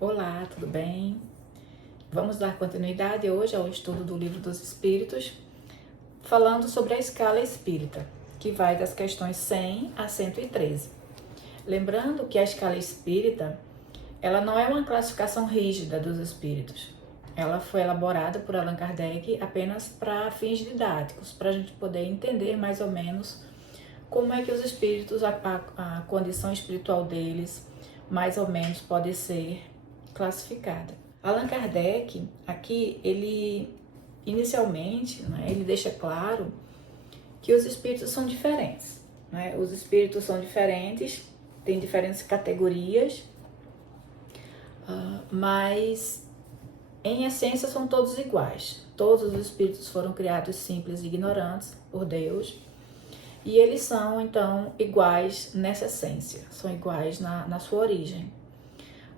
Olá, tudo bem? Vamos dar continuidade hoje ao estudo do Livro dos Espíritos, falando sobre a escala espírita, que vai das questões 100 a 113. Lembrando que a escala espírita, ela não é uma classificação rígida dos espíritos. Ela foi elaborada por Allan Kardec apenas para fins didáticos, para a gente poder entender mais ou menos como é que os espíritos, a condição espiritual deles, mais ou menos pode ser classificada. Allan Kardec, aqui, ele inicialmente, ele deixa claro que os espíritos são diferentes. Os espíritos são diferentes, têm diferentes categorias, mas em essência são todos iguais. Todos os espíritos foram criados simples e ignorantes por Deus, e eles são, então, iguais nessa essência, são iguais na sua origem.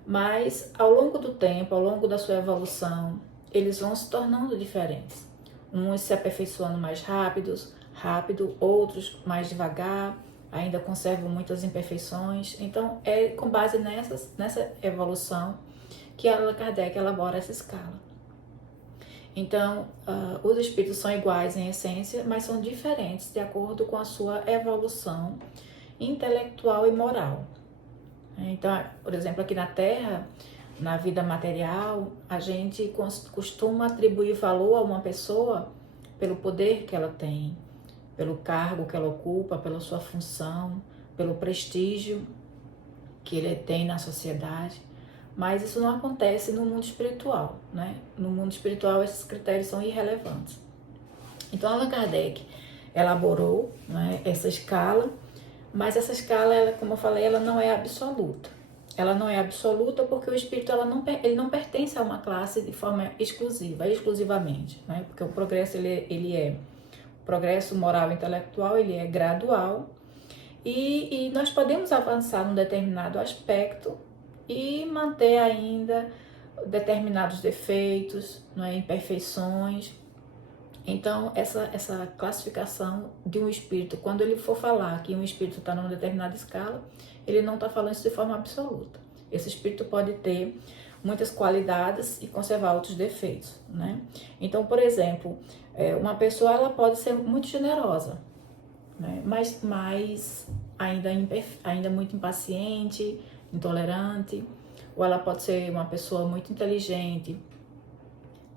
Mas, ao longo do tempo, ao longo da sua evolução, eles vão se tornando diferentes. Uns se aperfeiçoando mais rápido, outros mais devagar, ainda conservam muitas imperfeições. Então, é com base nessa evolução que Allan Kardec elabora essa escala. Então, os espíritos são iguais em essência, mas são diferentes de acordo com a sua evolução intelectual e moral. Então, por exemplo, aqui na Terra, na vida material, a gente costuma atribuir valor a uma pessoa pelo poder que ela tem, pelo cargo que ela ocupa, pela sua função, pelo prestígio que ele tem na sociedade. Mas isso não acontece no mundo espiritual, No mundo espiritual, esses critérios são irrelevantes. Então, Allan Kardec elaborou essa escala, mas essa escala, ela, como eu falei, ela não é absoluta. Ela não é absoluta porque o espírito ele não pertence a uma classe de forma exclusivamente, Porque o progresso o progresso moral e intelectual, ele é gradual, e nós podemos avançar num determinado aspecto e manter ainda determinados defeitos, imperfeições. Então, essa classificação de um espírito, quando ele for falar que um espírito está numa determinada escala, ele não está falando isso de forma absoluta. Esse espírito pode ter muitas qualidades e conservar outros defeitos, Então, por exemplo, uma pessoa ela pode ser muito generosa, mas ainda muito impaciente, intolerante, ou ela pode ser uma pessoa muito inteligente,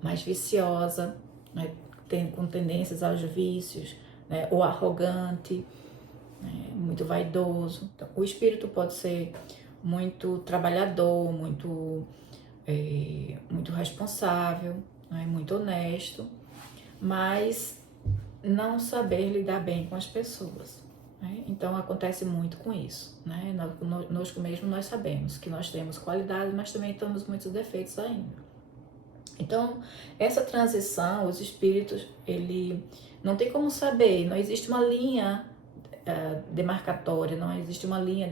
mais viciosa, com tendências aos vícios, ou arrogante, muito vaidoso. Então, o espírito pode ser muito trabalhador, muito responsável, muito honesto, mas não saber lidar bem com as pessoas. Então acontece muito com isso. Nós mesmos nós sabemos que nós temos qualidades, mas também temos muitos defeitos ainda. Então, essa transição, os espíritos, ele não tem como saber, não existe uma linha demarcatória, não existe uma linha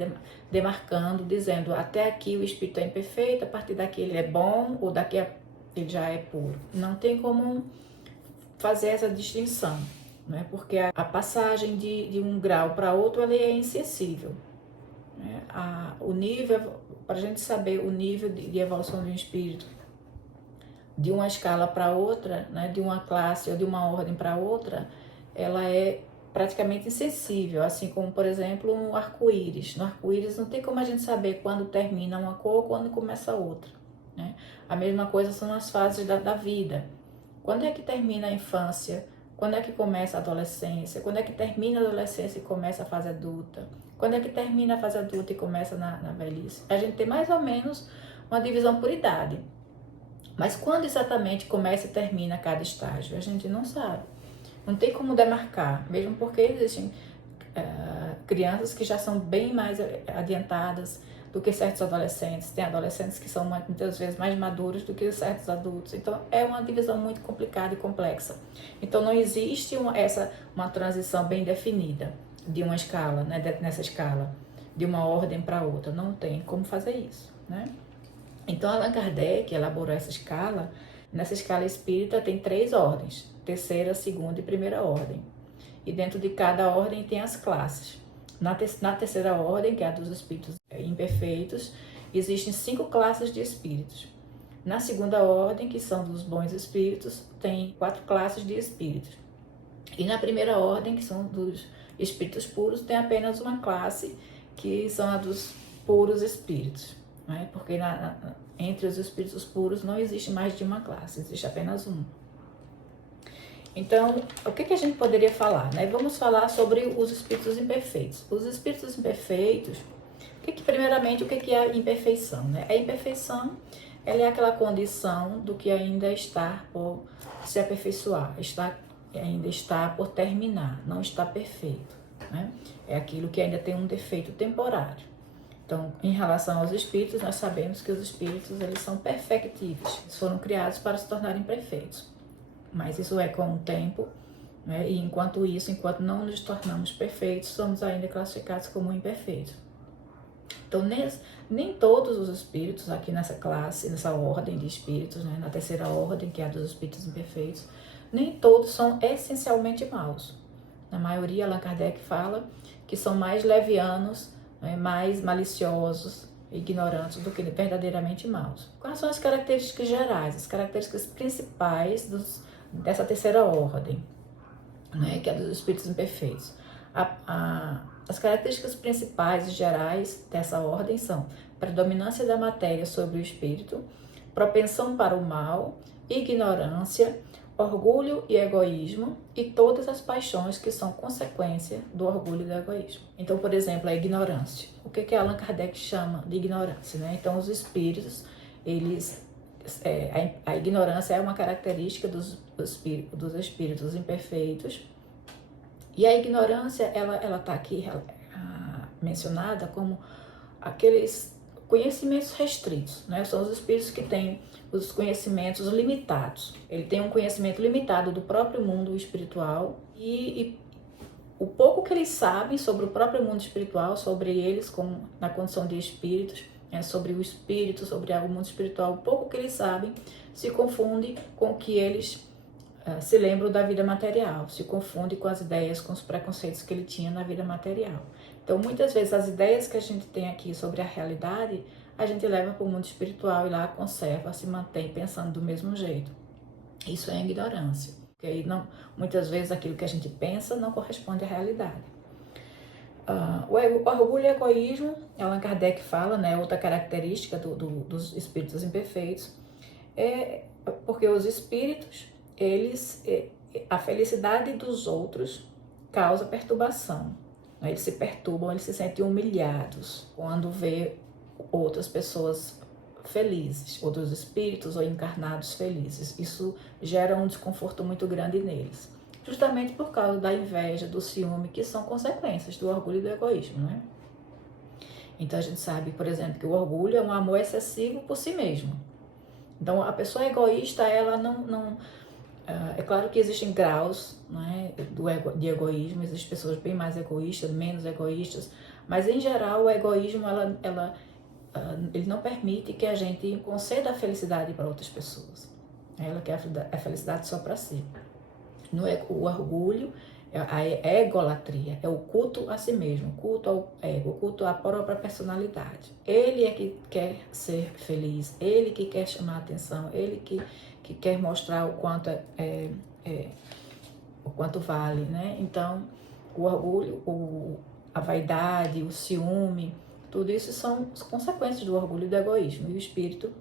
demarcando, dizendo até aqui o espírito é imperfeito, a partir daqui ele é bom, ou daqui ele já é puro. Não tem como fazer essa distinção, porque a passagem de um grau para outro ele é insensível. O nível, para a gente saber o nível de evolução de um espírito, de uma escala para outra, de uma classe ou de uma ordem para outra, ela é praticamente insensível, assim como, por exemplo, um arco-íris. No arco-íris não tem como a gente saber quando termina uma cor ou quando começa outra. A mesma coisa são as fases da vida. Quando é que termina a infância? Quando é que começa a adolescência? Quando é que termina a adolescência e começa a fase adulta? Quando é que termina a fase adulta e começa na velhice? A gente tem mais ou menos uma divisão por idade. Mas quando exatamente começa e termina cada estágio? A gente não sabe. Não tem como demarcar, mesmo porque existem crianças que já são bem mais adiantadas do que certos adolescentes. Tem adolescentes que são muitas vezes mais maduros do que certos adultos. Então, é uma divisão muito complicada e complexa. Então, não existe uma transição bem definida de uma escala, nessa escala, de uma ordem para outra. Não tem como fazer isso, Então, Allan Kardec elaborou essa escala. Nessa escala espírita tem 3 ordens: terceira, segunda e primeira ordem. E dentro de cada ordem tem as classes. Na terceira ordem, que é a dos espíritos imperfeitos, existem 5 classes de espíritos. Na segunda ordem, que são dos bons espíritos, tem 4 classes de espíritos. E na primeira ordem, que são dos espíritos puros, tem apenas uma classe, que são a dos puros espíritos, né? Porque entre os espíritos puros não existe mais de uma classe, existe apenas um. Então, o que a gente poderia falar, né? Vamos falar sobre os espíritos imperfeitos. Os espíritos imperfeitos, primeiramente, o que é a imperfeição, né? A imperfeição, ela é aquela condição do que ainda está por se aperfeiçoar, ainda está por terminar, não está perfeito, né? É aquilo que ainda tem um defeito temporário. Então, em relação aos espíritos, nós sabemos que os espíritos, eles são perfectíveis, eles foram criados para se tornarem perfeitos. Mas isso é com o tempo, né? E enquanto não nos tornamos perfeitos, somos ainda classificados como imperfeitos. Então, nem todos os espíritos aqui nessa classe, nessa ordem de espíritos, né? Na terceira ordem, que é a dos espíritos imperfeitos, nem todos são essencialmente maus. Na maioria, Allan Kardec fala que são mais levianos, né? Mais maliciosos, ignorantes do que verdadeiramente maus. Quais são as características gerais, as características principais dessa terceira ordem, né, que é dos espíritos imperfeitos? As características principais e gerais dessa ordem são predominância da matéria sobre o espírito, propensão para o mal, ignorância, orgulho e egoísmo e todas as paixões que são consequência do orgulho e do egoísmo. Então, por exemplo, a ignorância. O que Allan Kardec chama de ignorância, né? Então, os espíritos, a ignorância é uma característica dos espíritos imperfeitos. E a ignorância, ela está aqui mencionada como aqueles conhecimentos restritos, né? São os espíritos que têm os conhecimentos limitados. Ele tem um conhecimento limitado do próprio mundo espiritual e o pouco que eles sabem sobre o próprio mundo espiritual, sobre eles na condição de espíritos, sobre o espírito, sobre o mundo espiritual, o pouco que eles sabem se confunde com o que eles se lembram da vida material, se confunde com as ideias, com os preconceitos que ele tinha na vida material. Então, muitas vezes, as ideias que a gente tem aqui sobre a realidade, a gente leva para o mundo espiritual e lá conserva, se mantém pensando do mesmo jeito. Isso é ignorância, porque aí muitas vezes aquilo que a gente pensa não corresponde à realidade. O orgulho e egoísmo, Allan Kardec fala, né, outra característica dos espíritos imperfeitos, é porque os espíritos, a felicidade dos outros causa perturbação. Eles se perturbam, eles se sentem humilhados quando vê outras pessoas felizes, outros espíritos ou encarnados felizes. Isso gera um desconforto muito grande neles, justamente por causa da inveja, do ciúme, que são consequências do orgulho e do egoísmo, né? Então a gente sabe, por exemplo, que o orgulho é um amor excessivo por si mesmo. Então a pessoa egoísta, ela não é claro que existem graus, né, de egoísmo, existem pessoas bem mais egoístas, menos egoístas, mas em geral o egoísmo ele não permite que a gente conceda a felicidade para outras pessoas. Ela quer a felicidade só para si. O orgulho, a egolatria, é o culto a si mesmo, o culto ao ego, o culto à própria personalidade. Ele é que quer ser feliz, ele que quer chamar a atenção, ele que quer mostrar o quanto o quanto vale, né? Então, o orgulho, a vaidade, o ciúme, tudo isso são as consequências do orgulho e do egoísmo. E o espírito,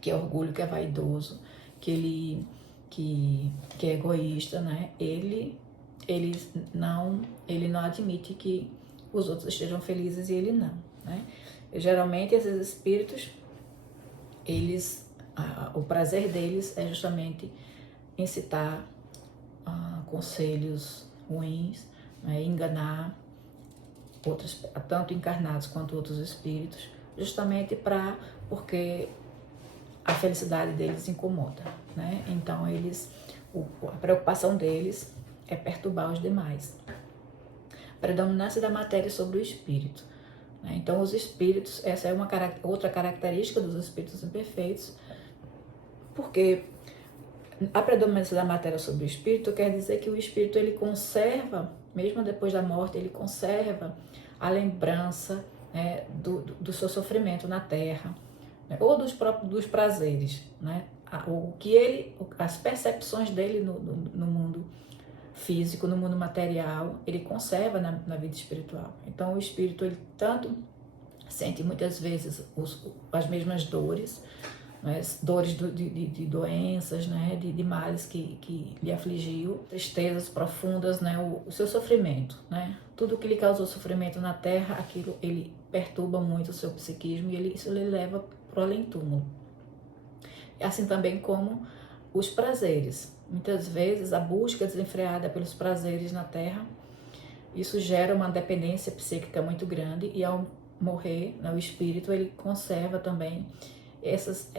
que é orgulho, que é vaidoso, que é egoísta, né? Ele não admite que os outros estejam felizes e ele não, né? Geralmente esses espíritos, o prazer deles é justamente incitar conselhos ruins, né? Enganar outros, tanto encarnados quanto outros espíritos, justamente porque a felicidade deles incomoda, né? Então a preocupação deles é perturbar os demais. Predominância da matéria sobre o espírito, né? Então os espíritos, essa é outra característica dos espíritos imperfeitos, porque a predominância da matéria sobre o espírito quer dizer que o espírito, ele conserva, mesmo depois da morte, ele conserva a lembrança né, do seu sofrimento na Terra, né, ou dos prazeres, né, as percepções dele no mundo físico, no mundo material, ele conserva na vida espiritual. Então o espírito, ele tanto sente muitas vezes as mesmas dores, né, dores de doenças, né, de males que lhe afligiu, tristezas profundas, né, o seu sofrimento, né, tudo que lhe causou sofrimento na Terra, aquilo ele perturba muito o seu psiquismo e isso lhe leva para o além-túmulo. Assim também como os prazeres. Muitas vezes a busca desenfreada pelos prazeres na Terra, isso gera uma dependência psíquica muito grande e ao morrer, né, o espírito ele conserva também essas,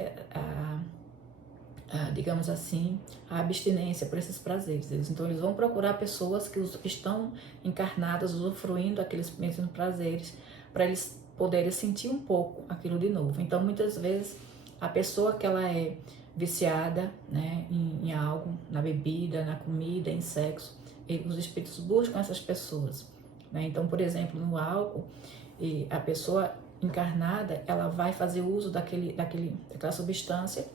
digamos assim, a abstinência por esses prazeres. Então eles vão procurar pessoas que estão encarnadas, usufruindo aqueles mesmos prazeres, para eles poderem sentir um pouco aquilo de novo. Então muitas vezes a pessoa que ela é viciada, né, em algo, na bebida, na comida, em sexo, os espíritos buscam essas pessoas, né? Então, por exemplo, no álcool, a pessoa encarnada, ela vai fazer uso daquela substância,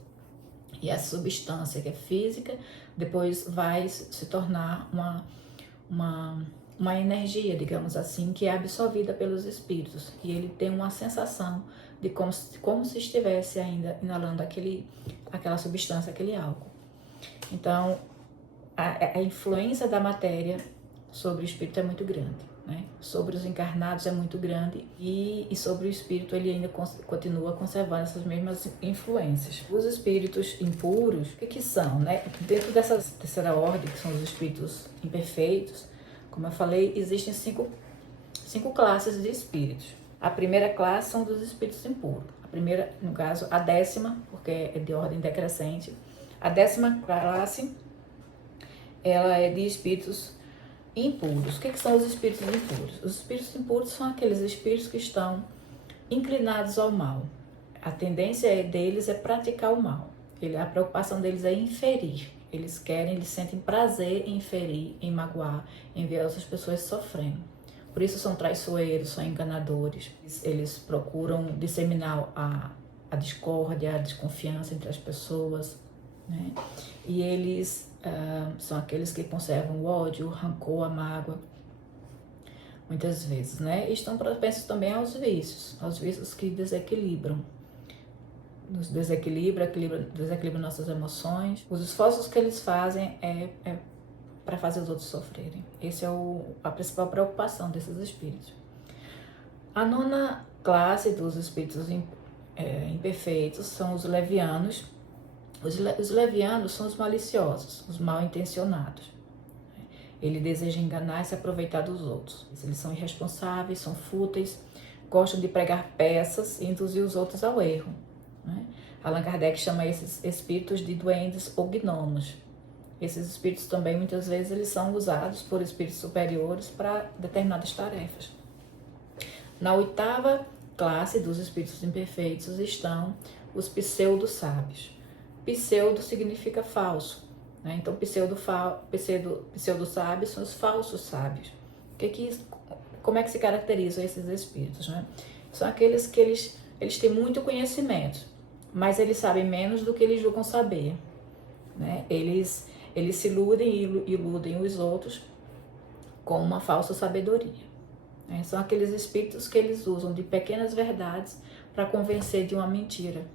e essa substância que é física, depois vai se tornar uma energia, digamos assim, que é absorvida pelos espíritos, e ele tem uma sensação de como se estivesse ainda inalando aquela substância, aquele álcool. Então, a influência da matéria sobre o espírito é muito grande, né? Sobre os encarnados é muito grande e sobre o espírito ele ainda continua conservando essas mesmas influências. Os espíritos impuros, o que são, né? Dentro dessa terceira ordem, que são os espíritos imperfeitos, como eu falei, existem cinco classes de espíritos. A primeira classe são dos espíritos impuros. A primeira, no caso, a 10ª, porque é de ordem decrescente. A 10ª classe, ela é de espíritos impuros. O que são os espíritos impuros? Os espíritos impuros são aqueles espíritos que estão inclinados ao mal. A tendência deles é praticar o mal. A preocupação deles é inferir. Eles sentem prazer em ferir, em magoar, em ver outras pessoas sofrendo. Por isso são traiçoeiros, são enganadores. Eles procuram disseminar a discórdia, a desconfiança entre as pessoas, né? E eles são aqueles que conservam o ódio, o rancor, a mágoa, muitas vezes, né? E estão propensos também aos vícios que desequilibram. Nos desequilibram nossas emoções. Os esforços que eles fazem é para fazer os outros sofrerem. Essa é a principal preocupação desses espíritos. A 9ª classe dos espíritos imperfeitos são os levianos. Os levianos são os maliciosos, os mal intencionados. Ele deseja enganar e se aproveitar dos outros. Eles são irresponsáveis, são fúteis, gostam de pregar peças e induzir os outros ao erro, né? Allan Kardec chama esses espíritos de duendes ou gnomos. Esses espíritos também, muitas vezes, eles são usados por espíritos superiores para determinadas tarefas. Na 8ª classe dos espíritos imperfeitos estão os pseudo-sábios. Pseudo significa falso, né? Então, pseudo-sábios são os falsos sábios. Como é que se caracterizam esses espíritos, né? São aqueles que eles têm muito conhecimento, mas eles sabem menos do que eles julgam saber, né? Eles se iludem e iludem os outros com uma falsa sabedoria, né? São aqueles espíritos que eles usam de pequenas verdades para convencer de uma mentira.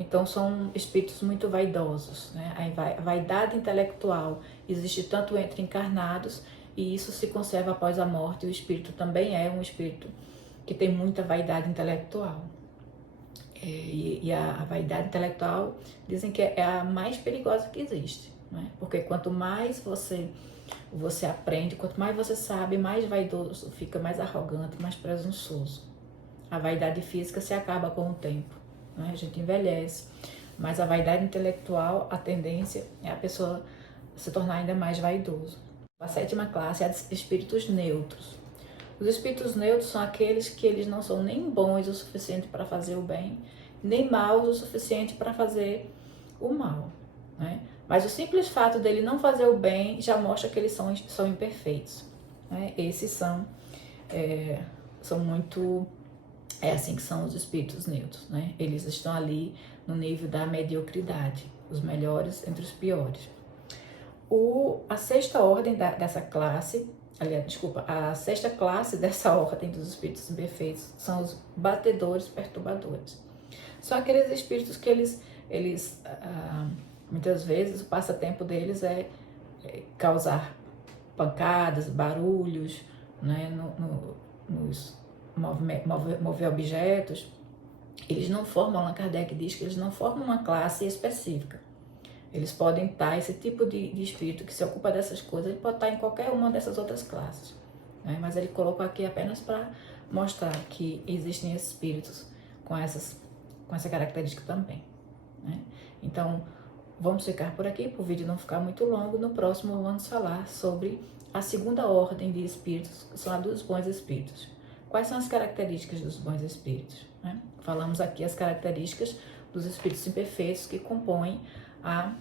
Então são espíritos muito vaidosos, né? A vaidade intelectual existe tanto entre encarnados e isso se conserva após a morte. O espírito também é um espírito que tem muita vaidade intelectual. E a vaidade intelectual dizem que é a mais perigosa que existe, né? Porque quanto mais você aprende, quanto mais você sabe, mais vaidoso fica, mais arrogante, mais presunçoso. A vaidade física se acaba com o tempo, né? A gente envelhece, mas a vaidade intelectual, a tendência é a pessoa se tornar ainda mais vaidoso. A 7ª classe é de espíritos neutros. Os espíritos neutros são aqueles que eles não são nem bons o suficiente para fazer o bem, nem maus o suficiente para fazer o mal, né? Mas o simples fato dele não fazer o bem já mostra que eles são imperfeitos, né? Esses são muito É assim que são os espíritos neutros, né? Eles estão ali no nível da mediocridade, os melhores entre os piores. A sexta ordem dessa classe, aliás, desculpa, a sexta classe dessa ordem dos espíritos imperfeitos são os batedores perturbadores. São aqueles espíritos que eles muitas vezes o passatempo deles é causar pancadas, barulhos, né, mover objetos. Eles não formam, Allan Kardec diz que eles não formam uma classe específica. Eles podem estar, esse tipo de espírito que se ocupa dessas coisas, ele pode estar em qualquer uma dessas outras classes, né? Mas ele colocou aqui apenas para mostrar que existem espíritos com essa característica também, né? Então, vamos ficar por aqui, para o vídeo não ficar muito longo. No próximo vamos falar sobre a segunda ordem de espíritos, que são a dos bons espíritos. Quais são as características dos bons espíritos, né? Falamos aqui as características dos espíritos imperfeitos que compõem a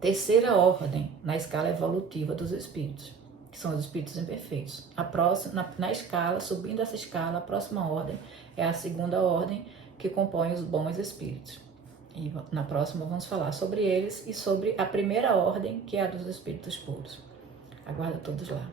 terceira ordem na escala evolutiva dos espíritos, que são os espíritos imperfeitos. A próxima, na escala, subindo essa escala, a próxima ordem é a segunda ordem, que compõe os bons espíritos. E na próxima vamos falar sobre eles e sobre a primeira ordem, que é a dos espíritos puros. Aguardo todos lá.